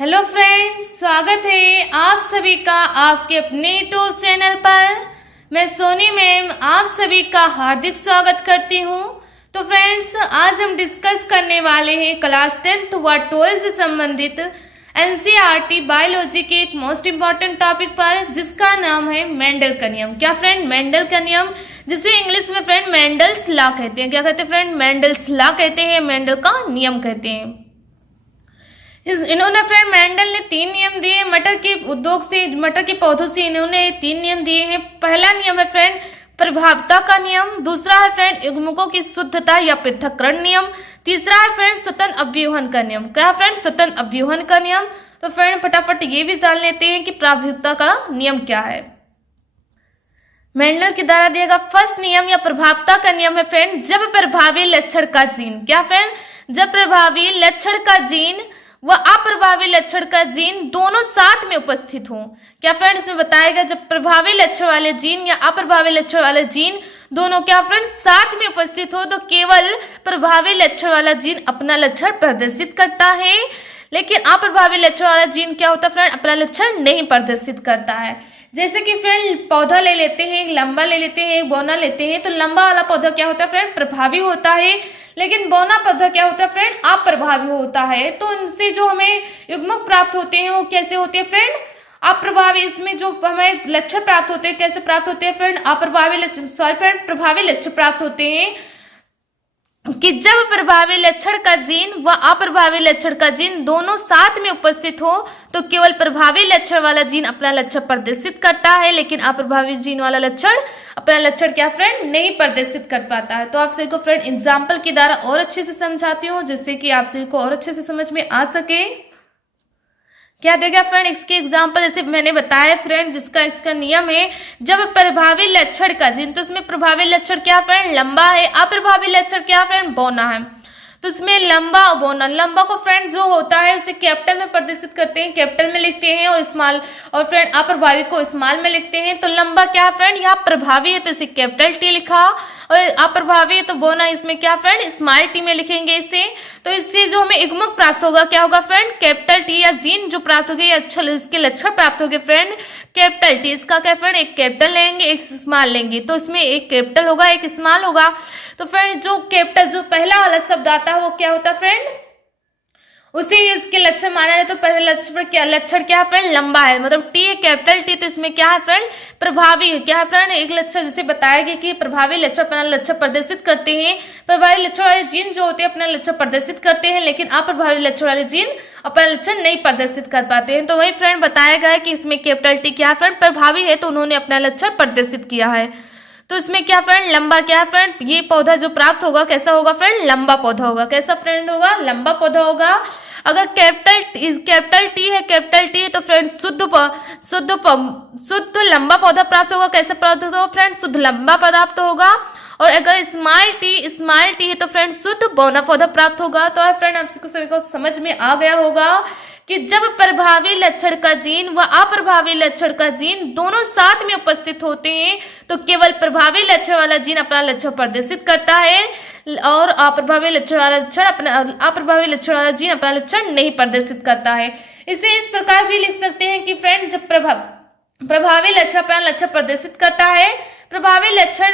Hello friends, स्वागत है आप सभी का आपके अपने यूट्यूब चैनल पर। मैं सोनी मैम आप सभी का हार्दिक स्वागत करती हूँ। तो फ्रेंड्स, आज हम डिस्कस करने वाले हैं क्लास 10th व 12th से संबंधित एनसीईआरटी बायोलॉजी के एक मोस्ट इम्पॉर्टेंट टॉपिक पर, जिसका नाम है मेंडल का नियम। क्या फ्रेंड? मेंडल का नियम, जिसे इंग्लिश में फ्रेंड मेंडल्स लॉ कहते हैं। क्या कहते हैं फ्रेंड? मेंडल्स लॉ कहते हैं, मेंडल का नियम कहते हैं। इन्होंने फ्रेंड मेंडल ने 3 नियम दिए। मटर के उद्योग से, मटर के पौधों से इन्होंने 3 नियम दिए हैं। पहला नियम है फ्रेंड प्रभावता का नियम, दूसरा है फ्रेंड युग्मकों की शुद्धता या पृथक्करण नियम, तीसरा है फ्रेंड स्वतंत्र अव्यूहन का नियम। क्या फ्रेंड? स्वतंत्र अव्यूहन का नियम। तो फ्रेंड फटाफट ये भी जान लेते हैं कि प्रभावता का नियम क्या है। मेंडल के द्वारा दिया गया फर्स्ट नियम या प्रभावता का नियम है फ्रेंड, जब प्रभावी लक्षण का जीन, क्या फ्रेंड? जब प्रभावी लक्षण का जीन व अप्रभावी लक्षण का जीन दोनों साथ में उपस्थित हों। क्या फ्रेंड? इसमें बताएगा जब प्रभावी लक्षण वाले जीन या अप्रभावी लक्षण वाले जीन दोनों क्या फ्रेंड साथ में उपस्थित हो, तो केवल प्रभावी लक्षण वाला जीन अपना लक्षण प्रदर्शित करता है, लेकिन अप्रभावी लक्षण वाला जीन क्या होता है फ्रेंड? अपना लक्षण नहीं प्रदर्शित करता है। जैसे कि फ्रेंड पौधा ले लेते हैं, एक लंबा ले लेते हैं, एक बौना लेते हैं, तो लंबा वाला पौधा क्या होता है फ्रेंड? प्रभावी होता है, लेकिन बौना पौधा क्या होता है फ्रेंड? अप्रभावी होता है। तो इनसे जो हमें युग्मक प्राप्त होते हैं वो कैसे होते हैं फ्रेंड? अप्रभावी। इसमें जो हमें लक्षण प्राप्त होते हैं कैसे प्राप्त होते हैं फ्रेंड? अप्रभावी लक्षण, सॉरी फ्रेंड, प्रभावी लक्षण प्राप्त होते हैं कि जब प्रभावी लक्षण का जीन व अप्रभावी लक्षण का जीन दोनों साथ में उपस्थित हो, तो केवल प्रभावी लक्षण वाला जीन अपना लक्षण प्रदर्शित करता है, लेकिन अप्रभावी जीन वाला लक्षण अपना लक्षण क्या फ्रेंड नहीं प्रदर्शित कर पाता है। तो आप सभी को फ्रेंड एग्जाम्पल के द्वारा और अच्छे से समझाती हूँ, जिससे कि आप सभी को और अच्छे से समझ में आ सके। क्या देगा फ्रेंड? इसके एग्जाम्पल जैसे मैंने बताया फ्रेंड, जिसका इसका नियम है जब प्रभावी लक्षण का जीन, तो इसमें प्रभावी लक्षण क्या फ्रेंड? लंबा है, अप्रभावी लक्षण क्या फ्रेंड? बौना है। तो इसमें लंबा और बौना, लंबा को फ्रेंड जो होता है उसे कैपिटल में प्रदर्शित करते हैं, कैपिटल में लिखते हैं, और स्मॉल, और फ्रेंड अप्रभावी को स्मॉल में लिखते हैं। तो लंबा क्या है फ्रेंड? यहाँ प्रभावी है तो इसे कैपिटल टी लिखा, और अप्रभावी है तो बौना इसमें क्या फ्रेंड? स्मॉल टी में लिखेंगे इसे। तो इससे जो हमें युग्मक प्राप्त होगा क्या होगा फ्रेंड? कैपिटल टी, या जीन जो प्राप्त होगी, अच्छा इसके लक्षण प्राप्त होंगे फ्रेंड कैपिटल टी। इसका क्या फ्रेंड? एक कैपिटल लेंगे, एक स्मॉल लेंगे, तो इसमें एक कैपिटल होगा, एक स्मॉल होगा। तो फ्रेंड जो कैपिटल, जो पहला वाला शब्द आता है वो क्या होता है फ्रेंड? उसे ही उसके लक्षण माना जाए। तो पहले लक्षण पर क्या लक्षण क्या है फ्रेंड? लंबा है, मतलब टी है, कैपिटल टी, तो इसमें क्या है फ्रेंड? प्रभावी है। क्या है फ्रेंड? एक लक्षण जैसे बताया गया कि प्रभावी लक्षण अपना लक्षण प्रदर्शित करते हैं, प्रभावी लक्षण वाले जीन जो होते हैं अपना लक्षण प्रदर्शित करते हैं, लेकिन अप्रभावी लक्षण वाले जीन अपना लक्षण नहीं प्रदर्शित कर पाते हैं। तो वही फ्रेंड बताया गया है कि इसमें कैपिटल टी क्या है फ्रेंड? प्रभावी है, तो उन्होंने अपना लक्षण प्रदर्शित किया है। तो इसमें क्या फ्रेंड? लंबा क्या है फ्रेंड? ये पौधा जो प्राप्त होगा कैसा होगा फ्रेंड? लंबा पौधा होगा। कैसा फ्रेंड होगा? लंबा पौधा होगा। अगर कैपिटल टी है, कैपिटल टी है, तो फ्रेंड शुद्ध लंबा पौधा प्राप्त होगा। कैसे प्राप्त होगा फ्रेंड? शुद्ध लंबा प्राप्त होगा। और अगर स्मॉल टी है तो फ्रेंड शुद्ध बौना पौधा प्राप्त होगा। तो फ्रेंड आप सभी को समझ में आ गया होगा कि जब प्रभावी लक्षण का जीन व अप्रभावी लक्षण का जीन दोनों साथ में उपस्थित होते हैं, तो केवल प्रभावी लक्षण वाला जीन अपना लक्षण प्रदर्शित करता है, और अप्रभावी लक्षण वाला जीन अपना लक्षण नहीं प्रदर्शित करता है। इसे इस प्रकार भी लिख सकते हैं कि फ्रेंड जब प्रभावी लक्षण अपना लक्षण प्रदर्शित करता है, प्रभावी लक्षण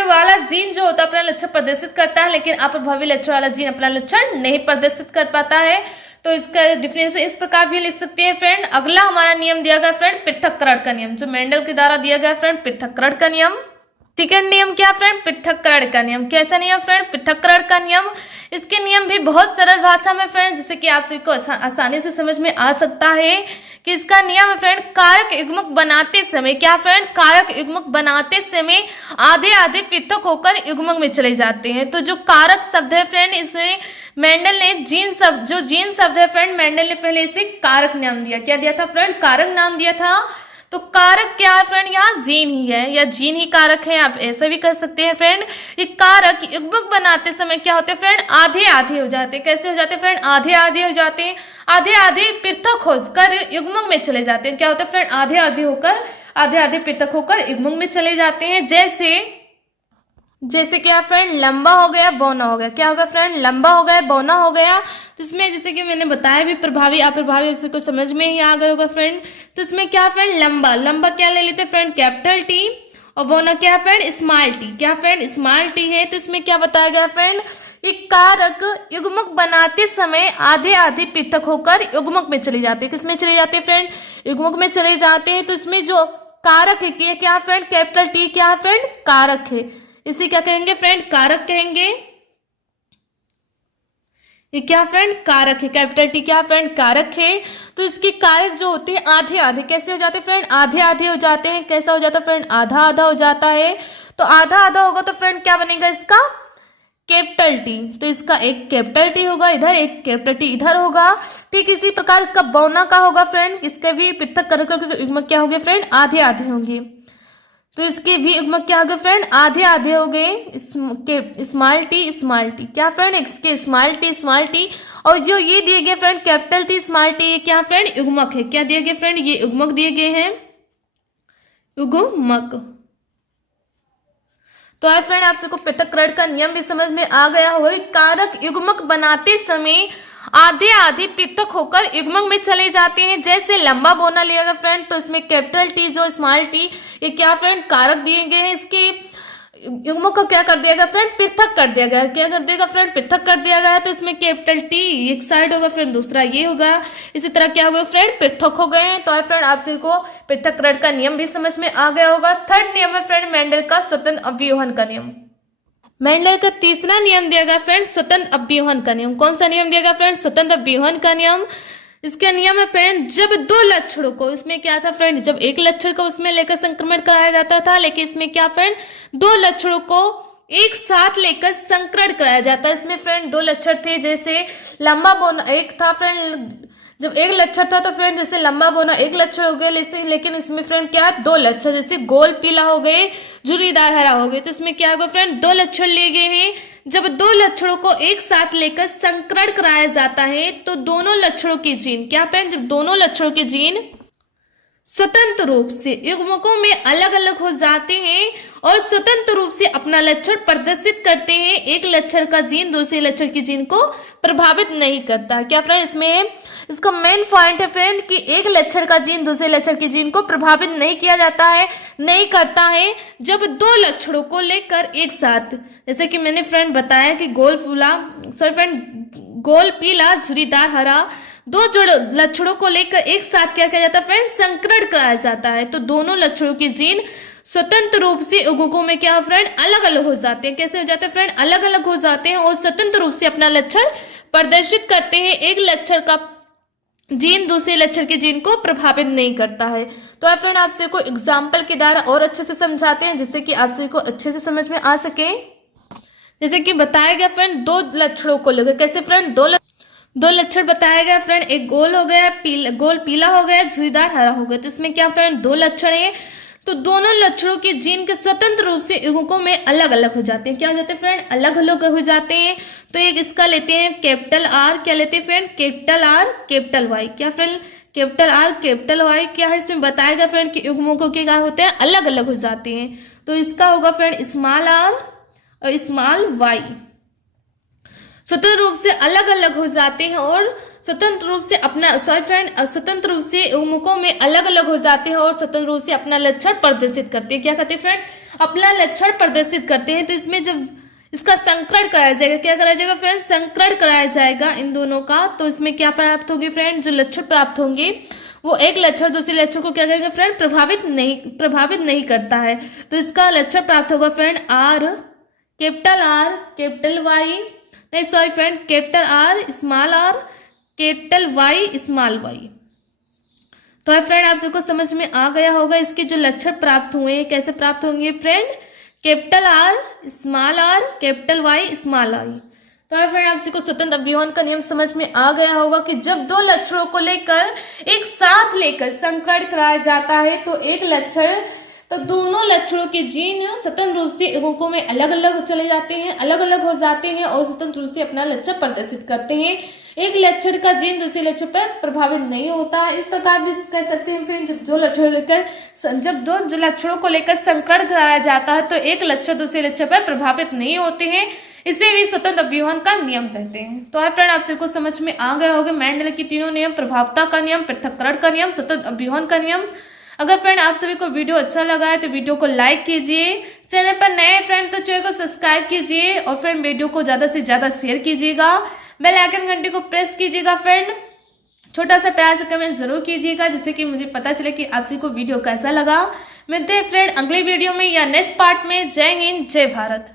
वाला जीन जो होता है अपना लक्षण प्रदर्शित करता है, लेकिन अप्रभावी लक्षण वाला जीन अपना लक्षण नहीं प्रदर्शित कर पाता है। तो इसका डिफरेंस इस प्रकार भी लिख सकते हैं फ्रेंड। अगला हमारा नियम दिया गया फ्रेंड पृथक्करण का नियम, जो मेंडल के द्वारा दिया गया फ्रेंड पृथक्करण का नियम। सेकंड नियम क्या फ्रेंड? पृथक्करण का नियम। कैसा नियम फ्रेंड? पृथक्करण का नियम। इसके नियम भी बहुत सरल भाषा में फ्रेंड, जिससे कि आप सभी को आसानी से समझ में आ सकता है कि इसका नियम है फ्रेंड कारक युग्मक बनाते समय, क्या फ्रेंड? कारक युग्मक बनाते समय आधे आधे पृथक होकर युग्मक में चले जाते हैं। तो जो कारक शब्द है फ्रेंड, इसमें मेंडल ने जीन शब्द है फ्रेंड, मेंडल ने पहले इसे कारक नाम दिया। क्या दिया था फ्रेंड? कारक नाम दिया था। तो कारक क्या है फ्रेंड? यहाँ जीन ही है, या जीन ही कारक है, आप ऐसा भी कह सकते हैं फ्रेंड। ये कारक युग्मक बनाते समय क्या होते हैं फ्रेंड? आधे आधे हो जाते हैं। कैसे हो जाते हैं फ्रेंड? आधे आधे हो जाते हैं, आधे आधे पृथक होकर युग्मक में चले जाते हैं। क्या होता है फ्रेंड? आधे आधे पृथक होकर युग्मक में चले जाते हैं। जैसे जैसे क्या फ्रेंड, लंबा हो गया, बौना हो गया। क्या होगा फ्रेंड, लंबा हो गया, बौना हो गया। तो इसमें जैसे कि मैंने बताया भी, प्रभावी अप्रभावी उसी को समझ में ही आ गया होगा फ्रेंड। तो इसमें क्या फ्रेंड, लंबा, लंबा क्या ले लेते फ्रेंड, कैपिटल टी, और बौना क्या फ्रेंड, स्मॉल टी। क्या फ्रेंड, स्मॉल टी है। तो इसमें क्या बताया गया फ्रेंड, एक कारक युग्मक बनाते समय आधे आधे पृथक होकर युग्मक में चले जाते हैं। किसमें चले जाते हैं फ्रेंड, युग्मक में चले जाते हैं। तो इसमें जो कारक है क्या फ्रेंड, कैपिटल टी क्या है फ्रेंड, कारक है। इसे क्या कहेंगे फ्रेंड, कारक कहेंगे। ये क्या फ्रेंड, कारक है। कैपिटल टी क्या फ्रेंड, कारक है। तो इसके कारक जो होते हैं आधे आधे कैसे हो जाते हैं फ्रेंड, आधे आधे हो जाते हैं। कैसा हो जाता है फ्रेंड, आधा आधा हो जाता है। तो आधा आधा होगा तो फ्रेंड क्या बनेगा इसका, कैपिटल टी। तो इसका एक कैपिटल टी होगा इधर, एक कैपिटल टी इधर होगा। ठीक इसी प्रकार इसका बौना का होगा फ्रेंड, इसके भी पृथक कारक के युग्मक क्या होंगे फ्रेंड, आधे आधे होंगे। तो इसके भी युग्मक क्या हो गए फ्रेंड, आधे आधे हो गए। स्मॉल टी क्या फ्रेंड, इसके स्मॉल टी। और जो ये दिए गए friend capital T small T, ये क्या फ्रेंड, युग्मक है। क्या दिए गए फ्रेंड, ये युग्मक दिए गए हैं, युग्मक। तो है फ्रेंड, आप सबको पृथक्करण का नियम भी समझ में आ गया हो। कारक युग्मक बनाते समय आधे आधे पृथक होकर युग्मक में चले जाते हैं। जैसे लंबा बोना लिया गया फ्रेंड, तो इसमें कैपिटल टी जो स्मॉल टी, ये क्या फ्रेंड, कारक दिए गए हैं। इसके युग्मक को क्या कर दिया गया फ्रेंड, पृथक कर दिया गया। क्या कर दिया फ्रेंड, पृथक कर दिया गया है। तो इसमें कैपिटल टी एक साइड होगा फ्रेंड, दूसरा ये होगा। इसी तरह क्या होगा फ्रेंड, पृथक हो गए हैं। तो फ्रेंड आप सभी को पृथक्करण का नियम भी समझ में आ गया होगा। थर्ड नियम है फ्रेंड मेंडल का स्वतंत्र अवरोहन का नियम। मेंडल का तीसरा नियम दिया गया फ्रेंड स्वतंत्र अवरोहन का नियम। कौन सा नियम दिया गया फ्रेंड, स्वतंत्र अवरोहन का नियम। इसका नियम है फ्रेंड, जब दो लक्षणों को, इसमें क्या था फ्रेंड, जब एक लक्षण को उसमें लेकर संक्रमण कराया जाता था, लेकिन इसमें क्या फ्रेंड, दो लक्षणों को एक साथ लेकर संकरण कराया जाता है। इसमें फ्रेंड दो लक्षण थे, जैसे लंबा बोना एक था फ्रेंड, जब एक लक्षण था तो फ्रेंड जैसे लंबा बोना एक लक्षण हो गया, लेकिन इसमें फ्रेंड क्या दो लक्षण, जैसे गोल पीला हो गए, झुर्रीदार हरा हो गए। तो इसमें क्या होगा फ्रेंड, दो लक्षण लिए गए हैं। जब दो लक्षणों को एक साथ लेकर संकरण कराया जाता है तो दोनों लक्षणों के जीन, क्या फ्रेंड, जब दोनों लक्षणों के जीन स्वतंत्र रूप से युग्मकों में अलग अलग हो जाते हैं और स्वतंत्र रूप से अपना लक्षण प्रदर्शित करते हैं, एक लक्षण का जीन दूसरे लक्षण के जीन को प्रभावित नहीं करता। क्या फ्रेंड, इसमें इसका मेन पॉइंट है फ्रेंड कि एक लक्षण का जीन दूसरे लक्षण के जीन को प्रभावित नहीं किया जाता है, नहीं करता है, जब दो लक्षणों को लेकर एक साथ, जैसे कि मैंने फ्रेंड बताया कि गोल पीला झुर्रीदार हरा, दो जो लक्षणों को लेकर एक साथ क्या किया जाता है फ्रेंड, संकरण कराया जाता है। तो दोनों लक्षणों के जीन स्वतंत्र रूप से युग्मकों में क्या फ्रेंड अलग अलग हो जाते हैं। कैसे हो जाते हैं फ्रेंड, अलग अलग हो जाते हैं और स्वतंत्र रूप से अपना लक्षण प्रदर्शित करते हैं। एक लक्षण का जीन दूसरे लक्षण के जीन को प्रभावित नहीं करता है। तो आप फ्रेंड आपसे को एग्जाम्पल के द्वारा और अच्छे से समझाते हैं, जिससे कि आपसे को अच्छे से समझ में आ सके। जैसे कि बताया गया फ्रेंड दो लक्षणों को लेकर, कैसे फ्रेंड दो लक्षण बताया गया फ्रेंड, एक गोल हो गया गोल पीला हो गया, झुर्रीदार हरा हो गया। तो इसमें क्या फ्रेंड दो लक्षण है, तो दोनों लक्षणों के जीन के स्वतंत्र रूप से युग्मकों में अलग अलग हो जाते हैं। क्या हो जाते हैं फ्रेंड, अलग अलग हो जाते हैं। तो एक इसका लेते हैं कैपिटल आर, क्या लेते हैं friend, capital R capital Y. क्या friend, capital R capital Y क्या है, इसमें बताया गया फ्रेंड कि युग्मकों के क्या होते हैं, अलग अलग हो जाते हैं। तो इसका होगा फ्रेंड स्मॉल आर और स्मॉल वाई, स्वतंत्र रूप से अलग अलग हो जाते हैं और स्वतंत्र रूप से स्वतंत्र रूप से युग्मकों में अलग अलग हो जाते हैं और स्वतंत्र रूप से अपना लक्षण प्रदर्शित करते हैं। क्या कहते हैं फ्रेंड, अपना लक्षण प्रदर्शित करते हैं। तो इसमें जब इसका संकरण कराया जाएगा, क्या कराया जाएगा फ्रेंड, संकरण कराया जाएगा इन दोनों का। तो इसमें क्या प्राप्त होगी फ्रेंड, जो लक्षण प्राप्त होंगे वो एक लक्षण दूसरे लक्षण को क्या करेगा फ्रेंड, प्रभावित नहीं करता है। तो इसका लक्षण प्राप्त होगा फ्रेंड आर कैपिटल वाई, नहीं sorry friend, capital R capital Y small Y. तो है फ्रेंड आप सबको समझ में आ गया होगा इसके जो लक्षण प्राप्त हुए हैं कैसे प्राप्त होंगे friend, capital R capital Y small I. तो है फ्रेंड आप सबको स्वतंत्र अवरोहन का नियम समझ में आ गया होगा कि जब दो लक्षणों को लेकर एक साथ लेकर संकरण कराया जाता है तो एक लक्षण तो दोनों लक्षणों के जीन स्वतंत्र रूप से अंगों में अलग अलग चले जाते हैं, अलग अलग हो जाते हैं और स्वतंत्र रूप से अपना लक्षण प्रदर्शित करते हैं। एक लक्षण का जीन दूसरे लक्षण पर प्रभावित नहीं होता। इस प्रकार भी कह सकते हैं फ्रेंड, जब दो लक्षणों को लेकर संकरण कराया जाता है तो एक लक्षण दूसरे लक्षण पर प्रभावित नहीं होते हैं। इसे भी स्वतंत्र अभिवहन का नियम कहते हैं। तो आप फ्रेंड, आप सबको समझ में आ गए होंगे मेंडल के तीनों नियम, प्रभावता का नियम, पृथक्करण का नियम, स्वतंत्र अभिवहन का नियम। अगर फ्रेंड आप सभी को वीडियो अच्छा लगा है तो वीडियो को लाइक कीजिए, चैनल पर नए फ्रेंड तो चैनल को सब्सक्राइब कीजिए और फ्रेंड वीडियो को ज़्यादा से ज़्यादा शेयर कीजिएगा, बेल आइकन घंटी को प्रेस कीजिएगा। फ्रेंड छोटा सा प्यार से कमेंट जरूर कीजिएगा जिससे कि मुझे पता चले कि आप सभी को वीडियो कैसा लगा। मिलते हैं फ्रेंड अगले वीडियो में या नेक्स्ट पार्ट में। जय हिंद, जय भारत।